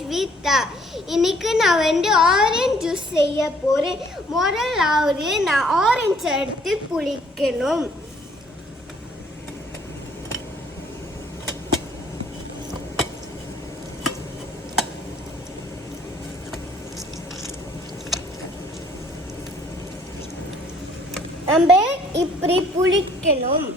ஸ்வேதா. இன்னைக்கு நான் orange juice செய்ய போகிறேன். முதலாவது நான் ஆரஞ்சு எடுத்து புளிக்கணும். நம்ம இப்படி புளிக்கணும்.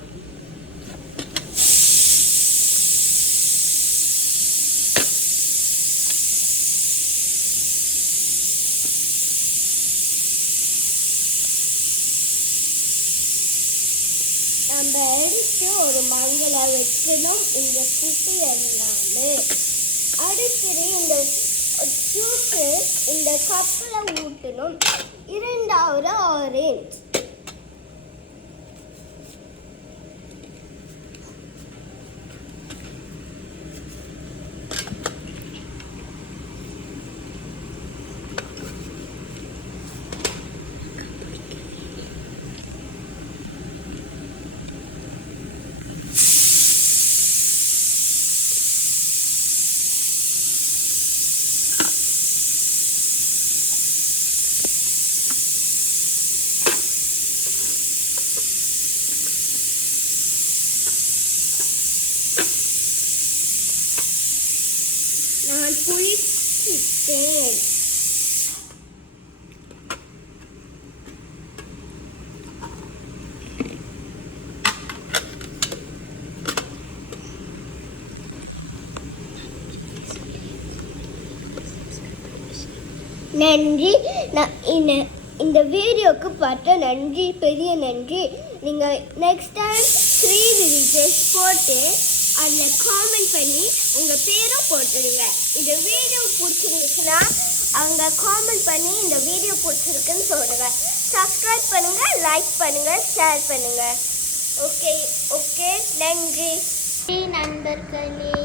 நம்ம எடுத்து ஒரு மங்கள வைக்கணும். இந்த குப்பை எல்லாமே அடுத்தது இந்த ஜூஸு இந்த கப்பில் ஊற்றணும். இரண்டாவது ஆரஞ்சு. நான் புளிச்சிட்டேன். நன்றி. இந்த வீடியோக்கு பார்த்த நன்றி, பெரிய நன்றி. நீங்கள் நெக்ஸ்ட் டைம் 3 வில்லேஜஸ் போட்டு அதில் காமெண்ட் பண்ணி உங்கள் பேரும் போட்டுடுங்க. இந்த வீடியோ பிடிச்சிருந்துச்சுன்னா அவங்க காமெண்ட் பண்ணி இந்த வீடியோ பிடிச்சிருக்குன்னு சொல்லுங்க. சப்ஸ்கிரைப் பண்ணுங்கள், லைக் பண்ணுங்கள், ஷேர் பண்ணுங்கள். ஓகே, நன்றி நண்பர்களே.